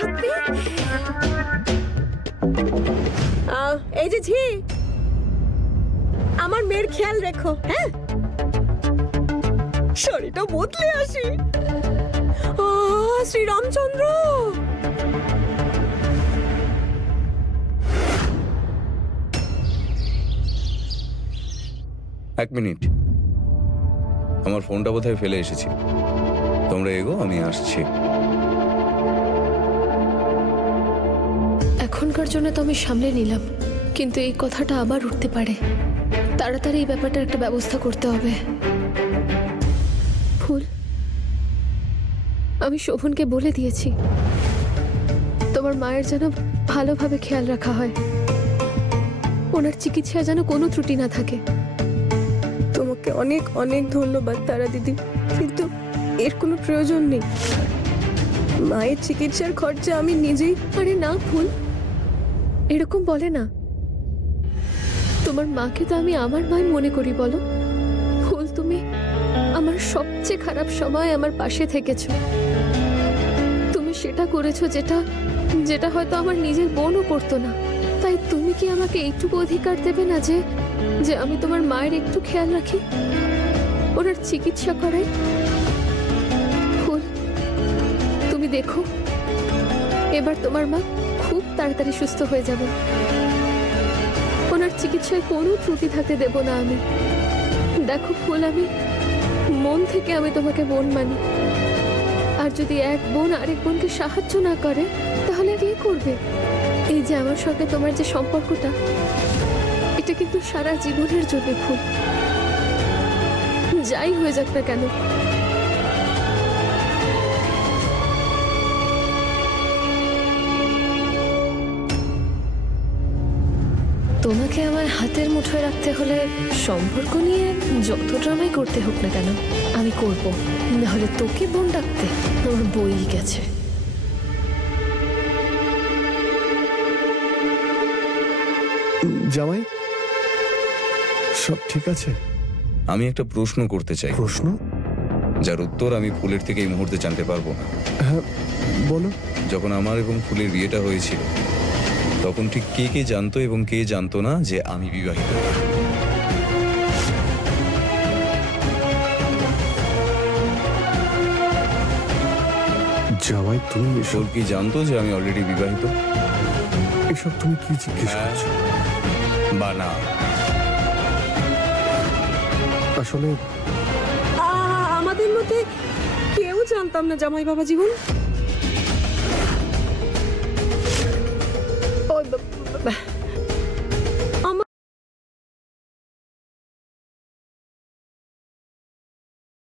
থাকবে। এই যে ঝি, আমার মেয়ের খেয়াল রেখো, হ্যাঁ? শরীরটা বদলে আসি। শ্রীরামচন্দ্র, এক মিনিট, আমার ফোনটা বোধহয় ফেলে এসেছি। তোমরা এগো, আমি আসছি। এখনকার জন্য তো আমি সামলে নিলাম, কিন্তু এই কথাটা আবার উঠতে পারে। তাড়াতাড়ি এই ব্যাপারটার একটা ব্যবস্থা করতে হবে। ফুল, আমি শোভনকে বলে দিয়েছি তোমার মায়ের যেন ভালোভাবে খেয়াল রাখা হয়, ওনার চিকিৎসায় যেন কোনো ত্রুটি না থাকে। তোমাকে অনেক অনেক ধন্যবাদ তারা দিদি, কিন্তু এর কোনো প্রয়োজন নেই। মায়ের চিকিৎসার খরচা আমি নিজেই। আরে না ফুল, এরকম বলে না। তোমার মাকে তো আমি আমার মাই মনে করি, বলো। ফুল, তুমি আমার সবচেয়ে খারাপ সময় আমার পাশে থেকেছো। তুমি সেটা করেছো যেটা যেটা হয়তো আমার নিজের বোনও করতো না। তাই তুমি কি আমাকে এইটুকু অধিকার দেবে না যে যে আমি তোমার মায়ের একটু খেয়াল রাখি, ওনার চিকিৎসা করাই? ফুল, তুমি দেখো, এবার তোমার মা খুব তাড়াতাড়ি সুস্থ হয়ে যাবে। ওনার চিকিৎসায় কোনো ত্রুটি থাকতে দেব না আমি। দেখো ফুল, আমি মন থেকে আমি তোমাকে বোন মানি। আর যদি এক বোন আরেক বোনকে সাহায্য না করে, তাহলে কে করবে? এই যে আমার সঙ্গে তোমার যে সম্পর্কটা, এটা কিন্তু সারা জীবনের জন্য। ফুল, যাই হয়ে যাক না কেন। তোমাকে আমার হাতের মুঠোয় রাখতে হলে সম্পর্ক নিয়ে যত ড্রামাই করতে হোক না কেন আমি করব, নাহলে তোকে বোন ডাকতে আমার বই গেছে। জামাই, সব ঠিক আছে? আমি একটা প্রশ্ন করতে চাই। প্রশ্ন? যার উত্তর আমি ফুলের থেকে এই মুহূর্তে জানতে পারবো না। হ্যাঁ বলো। যখন আমার এবং ফুলের বিয়েটা হয়েছিল, তখন ঠিক কে কে জানতো এবং কে জানতো না যে আমি বিবাহিত? জামাই, তুমি ফুল কি জানতো যে আমি অলরেডি বিবাহিত? এসব তুমি কি জিজ্ঞেস হ্যাঁ করছো? বা না? আসলে আমাদের মধ্যে কেউ জানতাম না জামাই বাবা জীবন।